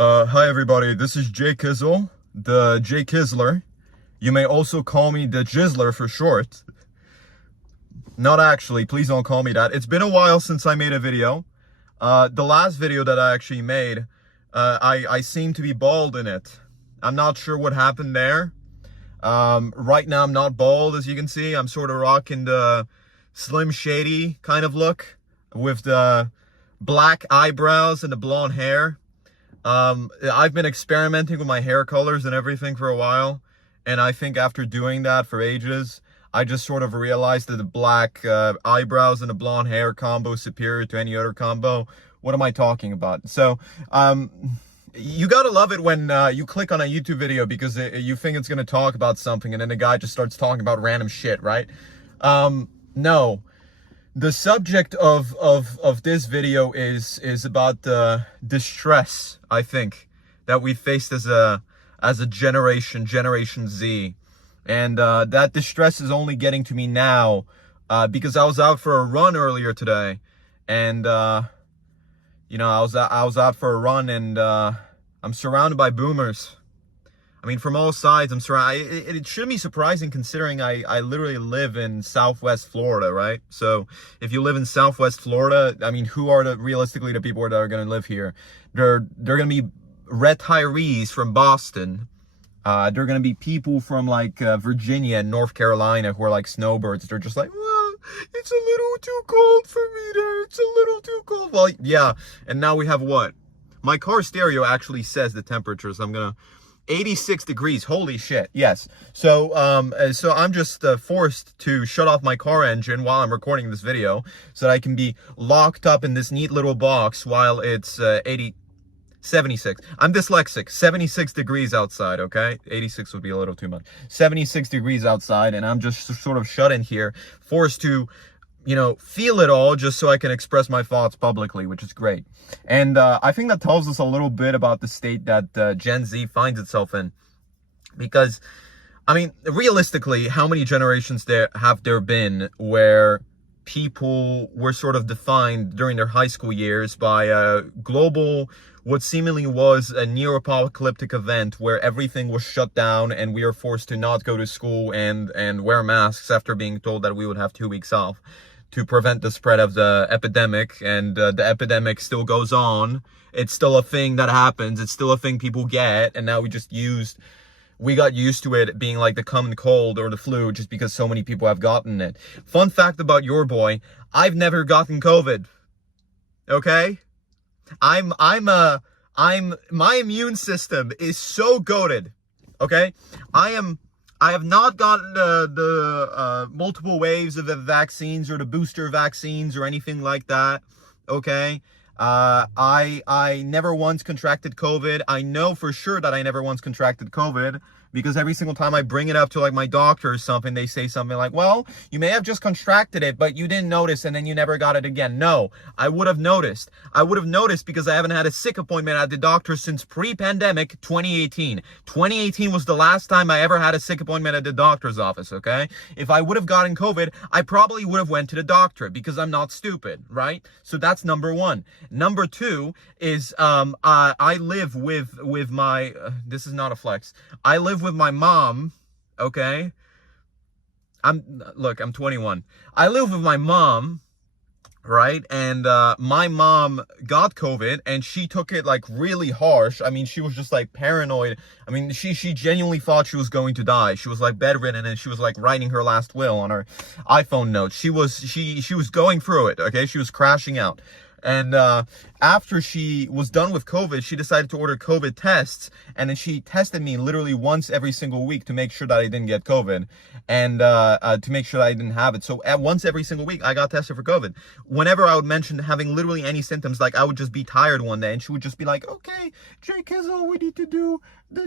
Hi everybody, this is Jay Kizzle, the Jay Kizzler. You may also call me the Jizzler for short. Not actually, please don't call me that. It's been a while since I made a video. The last video that I actually made, I seem to be bald in it. I'm not sure what happened there. Right now I'm not bald, as you can see. I'm sort of rocking the Slim Shady kind of look with the black eyebrows and the blonde hair. I've been experimenting with my hair colors and everything for a while, and I think after doing that for ages, I just sort of realized that the black eyebrows and the blonde hair combo is superior to any other combo. What am I talking about? So, you gotta love it when you click on a YouTube video because you think it's gonna talk about something, and then the guy just starts talking about random shit, right? No. The subject of this video is about the distress, I think, that we faced as a Generation Z. And that distress is only getting to me now because I was out for a run earlier today. And, you know, I was out for a run, and I'm surrounded by boomers. I mean, from all sides, I'm surrounded. It shouldn't be surprising considering I literally live in Southwest Florida, right? So if you live in Southwest Florida, I mean, who are realistically the people that are going to live here? They're going to be retirees from Boston. They're going to be people from like Virginia and North Carolina who are like snowbirds. They're just like, well, it's a little too cold for me there. It's a little too cold. Well, yeah. And now we have what? My car stereo actually says the temperatures. I'm going to 86 degrees. Holy shit. Yes. So I'm just forced to shut off my car engine while I'm recording this video so that I can be locked up in this neat little box while it's 76. I'm dyslexic. 76 degrees outside, okay? 86 would be a little too much. 76 degrees outside, and I'm just sort of shut in here, forced to, you know, feel it all just so I can express my thoughts publicly, which is great. And I think that tells us a little bit about the state that Gen Z finds itself in. Because, I mean, realistically, how many generations have there been where people were sort of defined during their high school years by a global, what seemingly was a neo-apocalyptic event where everything was shut down and we are forced to not go to school and wear masks after being told that we would have 2 weeks off to prevent the spread of the epidemic, and the epidemic still goes on. It's still a thing that happens. It's still a thing people get, and now we got used to it being like the common cold or the flu just because so many people have gotten it. Fun fact about your boy, I've never gotten COVID. Okay? My immune system is so goated. Okay? I have not gotten the multiple waves of the vaccines or the booster vaccines or anything like that. Okay? I never once contracted COVID. I know for sure that I never once contracted COVID because every single time I bring it up to like my doctor or something, they say something like, well, you may have just contracted it, but you didn't notice and then you never got it again. No, I would have noticed. I would have noticed because I haven't had a sick appointment at the doctor since pre-pandemic 2018. 2018 was the last time I ever had a sick appointment at the doctor's office, okay? If I would have gotten COVID, I probably would have went to the doctor because I'm not stupid, right? So that's number one. Number two is I live with my, this is not a flex, I live with my mom, okay? I'm 21. I live with my mom, right? And my mom got COVID and she took it like really harsh. I mean, she was just like paranoid. I mean, she genuinely thought she was going to die. She was like bedridden and she was like writing her last will on her iPhone notes. She was going through it, okay? She was crashing out. And after she was done with COVID, she decided to order COVID tests, and then she tested me literally once every single week to make sure that I didn't get COVID, and to make sure that I didn't have it. So once every single week, I got tested for COVID. Whenever I would mention having literally any symptoms, like I would just be tired one day, and she would just be like, okay, Jay Kizzle, we need to do the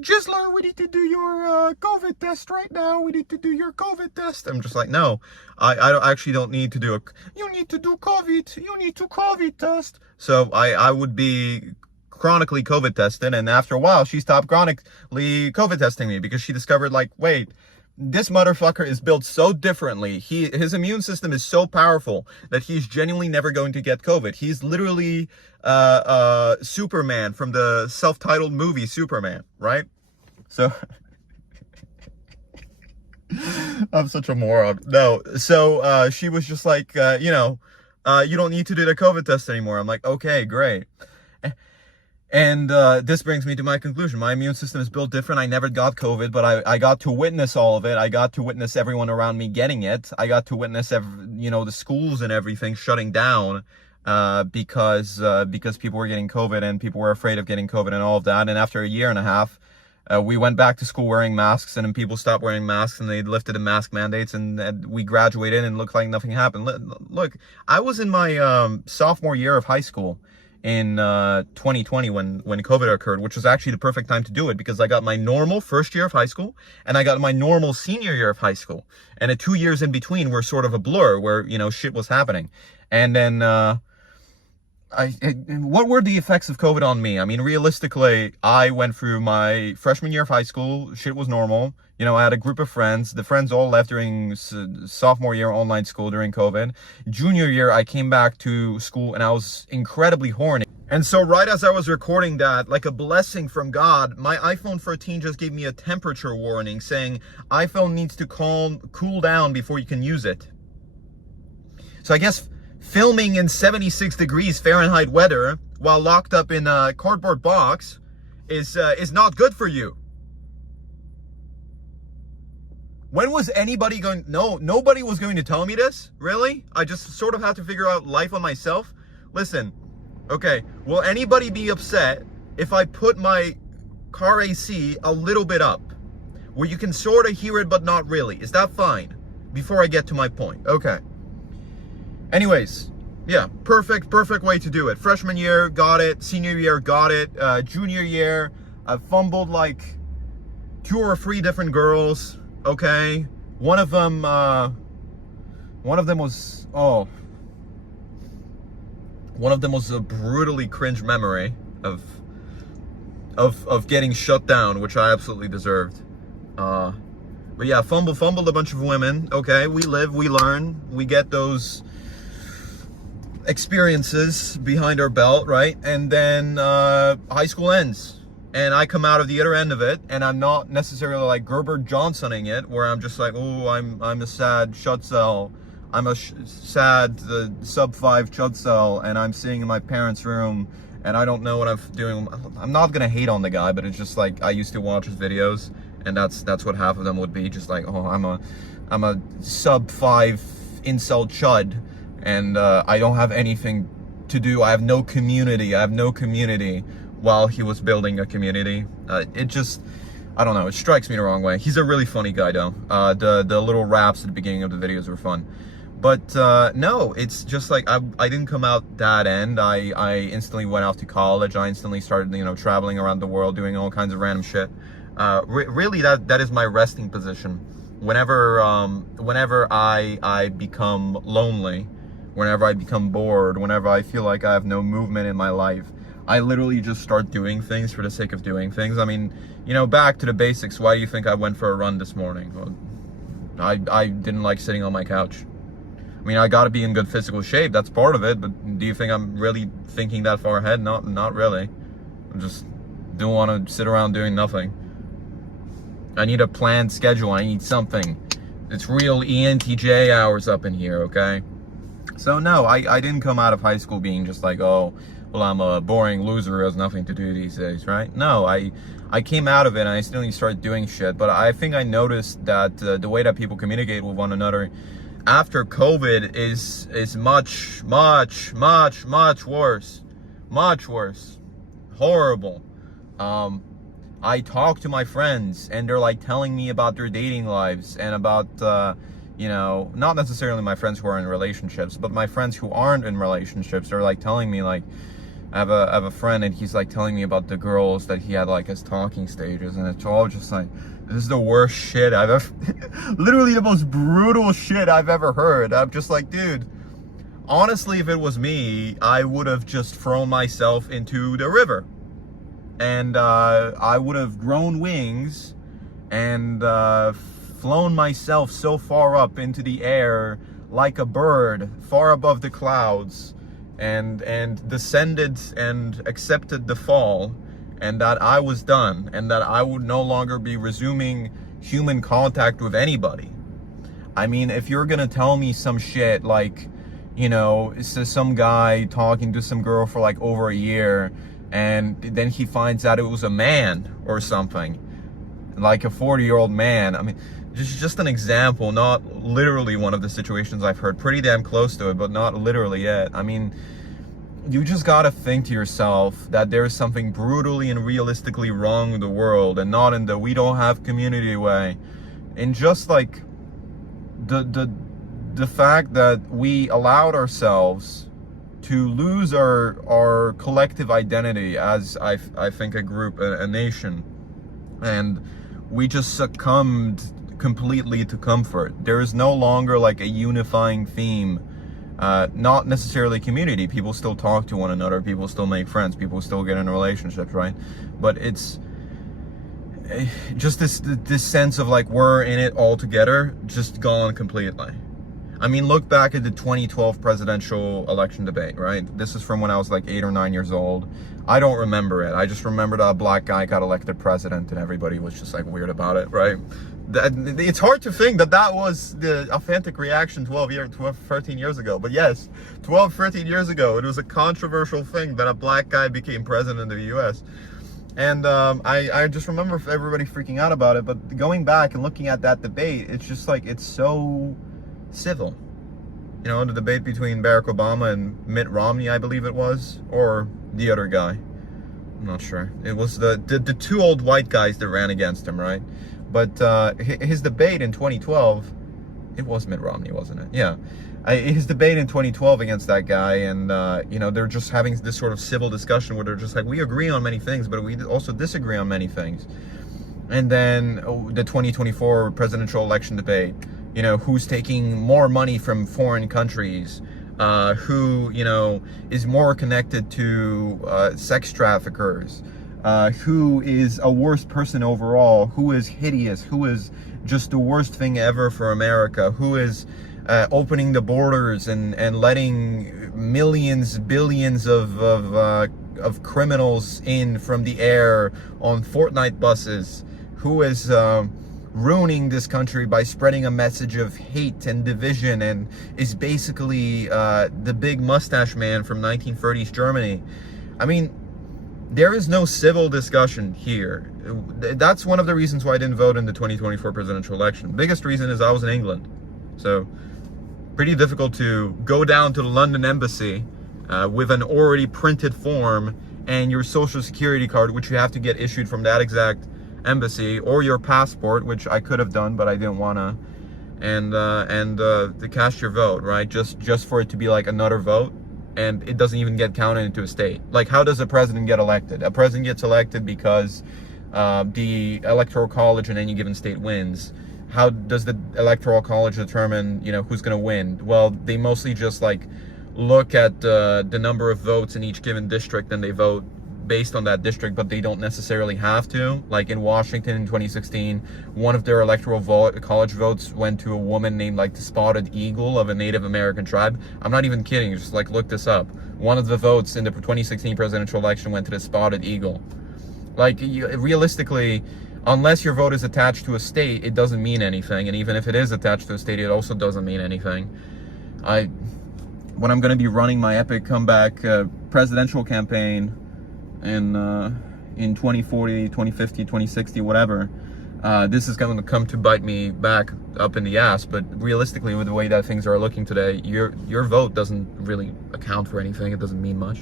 Jizzler, we need to do your COVID test right now. We need to do your COVID test. I'm just like, no, I actually don't need to do it. You need to do COVID. You need to COVID test. So I would be chronically COVID tested, and after a while, she stopped chronically COVID testing me because she discovered, like, wait, this motherfucker is built so differently. His immune system is so powerful that he's genuinely never going to get COVID. He's literally Superman from the self-titled movie Superman, right? So I'm such a moron. No, so she was just like, you don't need to do the COVID test anymore. I'm like, okay, great. And this brings me to my conclusion. My immune system is built different. I never got COVID, but I got to witness all of it. I got to witness everyone around me getting it. I got to witness, the schools and everything shutting down because people were getting COVID and people were afraid of getting COVID and all of that. And after a year and a half, we went back to school wearing masks, and then people stopped wearing masks, and they lifted the mask mandates, and we graduated and it looked like nothing happened. Look, I was in my sophomore year of high school in 2020 when COVID occurred, which was actually the perfect time to do it, because I got my normal first year of high school and I got my normal senior year of high school, and the 2 years in between were sort of a blur where shit was happening. And then what were the effects of COVID on me? I mean, realistically, I went through my freshman year of high school. Shit was normal. I had a group of friends. The friends all left during sophomore year online school during COVID. Junior year, I came back to school and I was incredibly horny. And so right as I was recording that, like a blessing from God, my iPhone 13 just gave me a temperature warning saying, iPhone needs to cool down before you can use it. So I guess filming in 76 degrees Fahrenheit weather while locked up in a cardboard box is not good for you. When was anybody nobody was going to tell me this? Really? I just sort of had to figure out life on myself. Listen, okay, will anybody be upset if I put my car AC a little bit up, where you can sort of hear it but not really? Is that fine? Before I get to my point. Okay. Anyways, yeah, perfect way to do it. Freshman year, got it. Senior year, got it. Junior year, I fumbled like 2 or 3 different girls. Okay, one of them was a brutally cringe memory of getting shut down, which I absolutely deserved. But yeah, fumbled a bunch of women. Okay, we live, we learn, we get those experiences behind our belt, right? And then high school ends. And I come out of the other end of it, and I'm not necessarily like Gerber Johnsoning it, where I'm just like, oh, I'm a sad shut cell. I'm a sad sub 5 shut cell, and I'm sitting in my parents' room, and I don't know what I'm doing. I'm not gonna hate on the guy, but it's just like I used to watch his videos, and that's what half of them would be. Just like, oh, I'm a sub 5 incel chud, and I don't have anything to do. I have no community. While he was building a community. It just, I don't know, it strikes me the wrong way. He's a really funny guy though. The little raps at the beginning of the videos were fun. But no, it's just like, I didn't come out that end. I instantly went off to college. I instantly started, traveling around the world, doing all kinds of random shit. Really, that is my resting position. Whenever I become lonely, whenever I become bored, whenever I feel like I have no movement in my life, I literally just start doing things for the sake of doing things. I mean, back to the basics. Why do you think I went for a run this morning? Well, I didn't like sitting on my couch. I mean, I gotta be in good physical shape. That's part of it. But do you think I'm really thinking that far ahead? Not really. I just don't want to sit around doing nothing. I need a planned schedule. I need something. It's real ENTJ hours up in here, okay? So no, I didn't come out of high school being just like, oh, well, I'm a boring loser who has nothing to do these days, right? No, I came out of it and I still started doing shit. But I think I noticed that the way that people communicate with one another after COVID is much worse. Much worse. Horrible. I talk to my friends and they're like telling me about their dating lives and about, not necessarily my friends who are in relationships, but my friends who aren't in relationships. They're like telling me like, I have a friend and he's like telling me about the girls that he had like as talking stages, and it's all just like, this is the worst shit I've ever, literally the most brutal shit I've ever heard. I'm just like, dude, honestly, if it was me, I would have just thrown myself into the river. And I would have grown wings and flown myself so far up into the air like a bird, far above the clouds, and descended and accepted the fall, and that I was done, and that I would no longer be resuming human contact with anybody. I mean, if you're gonna tell me some shit like, you know, it's some guy talking to some girl for like over a year, and then he finds out it was a man or something, like a 40-year-old man. I mean, just an example, not literally one of the situations I've heard, pretty damn close to it, but not literally yet. I mean, you just gotta think to yourself that there's something brutally and realistically wrong with the world, and not in the we don't have community way. And just like the fact that we allowed ourselves to lose our collective identity as I think a group, a nation, and we just succumbed completely to comfort. There is no longer like a unifying theme. Not necessarily community. People still talk to one another. People still make friends. People still get in relationships, right? But it's just this sense of like we're in it all together, just gone completely. I mean, look back at the 2012 presidential election debate, right? This is from when I was like 8 or 9 years old. I don't remember it. I just remember that a black guy got elected president and everybody was just like weird about it, right? It's hard to think that was the authentic reaction 13 years ago. But yes, 13 years ago, it was a controversial thing that a black guy became president of the US. And I just remember everybody freaking out about it. But going back and looking at that debate, it's just like, it's so civil. You know, the debate between Barack Obama and Mitt Romney, I believe it was, or the other guy. I'm not sure. It was the two old white guys that ran against him, right? But his debate in 2012, it was Mitt Romney, wasn't it? Yeah. His debate in 2012 against that guy, and you know, they're just having this sort of civil discussion where they're just like, we agree on many things, but we also disagree on many things. And then the 2024 presidential election debate, you know, who's taking more money from foreign countries, who, you know, is more connected to sex traffickers, who is a worse person overall, who is hideous, who is just the worst thing ever for America, who is opening the borders and letting millions, billions of criminals in from the air on Fortnite buses, who is ruining this country by spreading a message of hate and division, and is basically the big mustache man from 1930s Germany. I mean, there is no civil discussion here. That's one of the reasons why I didn't vote in the 2024 presidential election. Biggest reason is I was in England. So, pretty difficult to go down to the London embassy with an already printed form and your social security card, which you have to get issued from that exact embassy, or your passport, which I could have done, but I didn't want to, and to cast your vote, right? Just for it to be like another vote. And it doesn't even get counted into a state. Like, how does a president get elected? A president gets elected because the electoral college in any given state wins. How does the electoral college determine, you know, who's going to win? Well, they mostly just like look at the number of votes in each given district, and they vote based on that district, but they don't necessarily have to. Like in Washington in 2016, one of their electoral college votes went to a woman named like the Spotted Eagle of a Native American tribe. I'm not even kidding, just like look this up. One of the votes in the 2016 presidential election went to the Spotted Eagle. Like, realistically, unless your vote is attached to a state, it doesn't mean anything. And even if it is attached to a state, it also doesn't mean anything. When I'm going to be running my epic comeback presidential campaign in 2040, 2050, 2060, whatever, this is going to come to bite me back up in the ass. But realistically, with the way that things are looking today, your vote doesn't really account for anything. It doesn't mean much.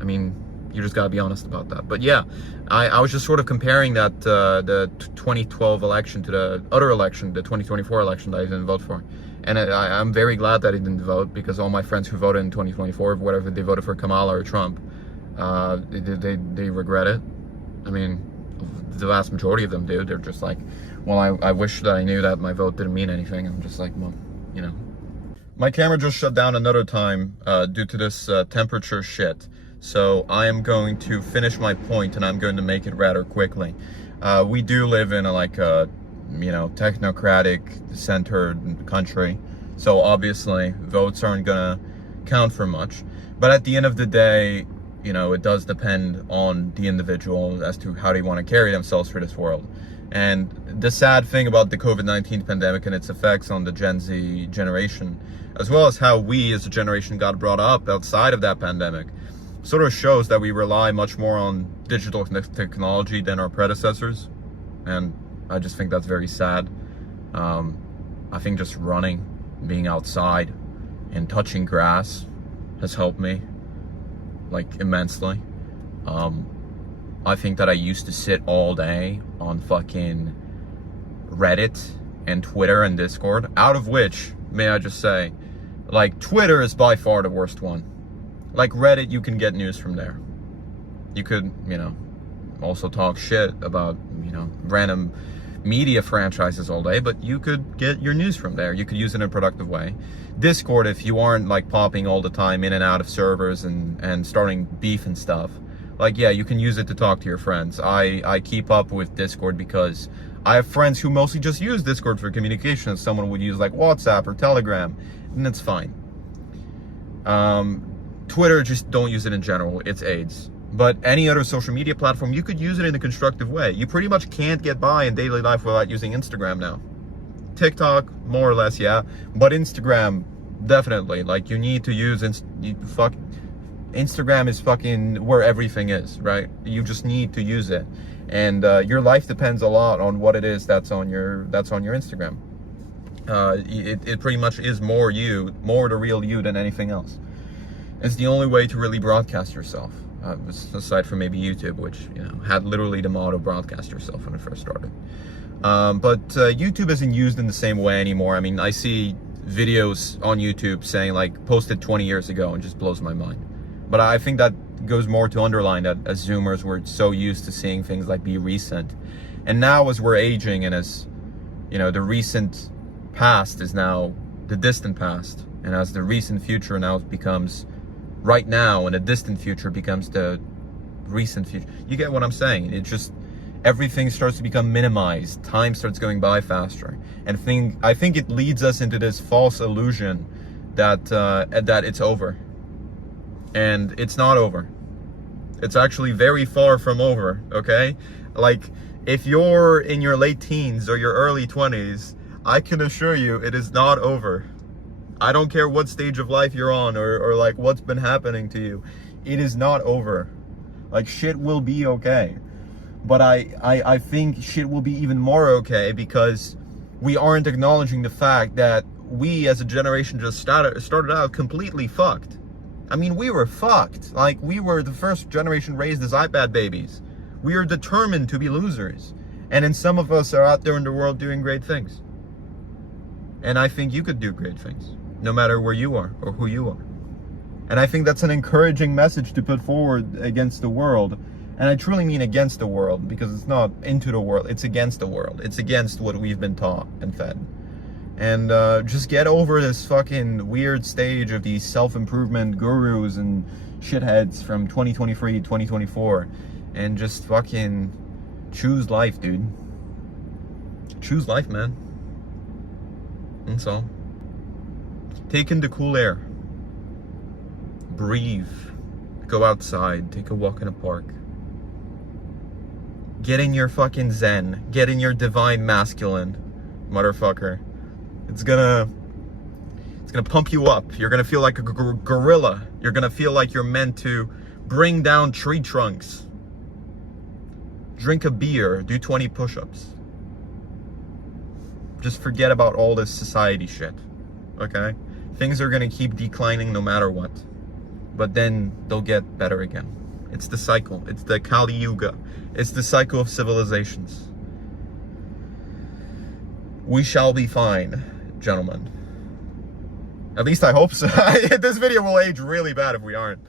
I mean, you just got to be honest about that. But yeah, I was just sort of comparing that the 2012 election to the other election, the 2024 election that I didn't vote for. And I'm very glad that I didn't vote, because all my friends who voted in 2024, whatever they voted for Kamala or Trump, they regret it. I mean, the vast majority of them do. They're just like, well, I wish that I knew that my vote didn't mean anything. I'm just like, well, you know. My camera just shut down another time due to this temperature shit. So I am going to finish my point, and I'm going to make it rather quickly. We do live in a technocratic centered country. So obviously votes aren't gonna count for much. But at the end of the day, it does depend on the individual as to how they want to carry themselves for this world. And the sad thing about the COVID-19 pandemic and its effects on the Gen Z generation, as well as how we as a generation got brought up outside of that pandemic, sort of shows that we rely much more on digital technology than our predecessors. And I just think that's very sad. I think just running, being outside and touching grass has helped me, like, immensely. I think that I used to sit all day on fucking Reddit and Twitter and Discord, out of which, may I just say, like, Twitter is by far the worst one. Like, Reddit, you can get news from there. You could, also talk shit about, random media franchises all day, but you could get your news from there. You could use it in a productive way. Discord, if you aren't, like, popping all the time in and out of servers and starting beef and stuff, like, yeah, you can use it to talk to your friends. I keep up with Discord because I have friends who mostly just use Discord for communication. Someone would use, like, WhatsApp or Telegram, and that's fine. Twitter, just don't use it in general. It's AIDS. But any other social media platform, you could use it in a constructive way. You pretty much can't get by in daily life without using Instagram now. TikTok, more or less, yeah. But Instagram, definitely. Like, you need to use Instagram is fucking where everything is, right? You just need to use it. And your life depends a lot on what it is that's on your Instagram. It pretty much is more the real you than anything else. It's the only way to really broadcast yourself. Aside from maybe YouTube, which had literally the motto broadcast yourself when it first started. But YouTube isn't used in the same way anymore. I mean, I see videos on YouTube saying, like, posted 20 years ago, and just blows my mind. But I think that goes more to underline that as Zoomers, we're so used to seeing things like be recent. And now as we're aging and as, the recent past is now the distant past, and as the recent future now becomes right now, and the distant future becomes the recent future. You get what I'm saying? It just, everything starts to become minimized. Time starts going by faster. And I think it leads us into this false illusion that it's over. And it's not over. It's actually very far from over, okay? Like, if you're in your late teens or your early 20s, I can assure you it is not over. I don't care what stage of life you're on or like what's been happening to you. It is not over. Like, shit will be okay. But I think shit will be even more okay because we aren't acknowledging the fact that we as a generation just started out completely fucked. I mean, we were fucked. Like, we were the first generation raised as iPad babies. We are determined to be losers. And then some of us are out there in the world doing great things. And I think you could do great things, no matter where you are or who you are. And I think that's an encouraging message to put forward against the world. And I truly mean against the world, because it's not into the world, it's against the world. It's against what we've been taught and fed. And just get over this fucking weird stage of these self-improvement gurus and shitheads from 2023, 2024. And just fucking choose life, dude. Choose life, man. That's all. Take in the cool air. Breathe. Go outside. Take a walk in a park. Get in your fucking zen. Get in your divine masculine, motherfucker. It's gonna pump you up. You're gonna feel like a gorilla. You're gonna feel like you're meant to bring down tree trunks. Drink a beer. Do 20 push-ups. Just forget about all this society shit. Okay? Things are gonna keep declining no matter what. But then they'll get better again. It's the cycle. It's the Kali Yuga. It's the cycle of civilizations. We shall be fine, gentlemen. At least I hope so. This video will age really bad if we aren't.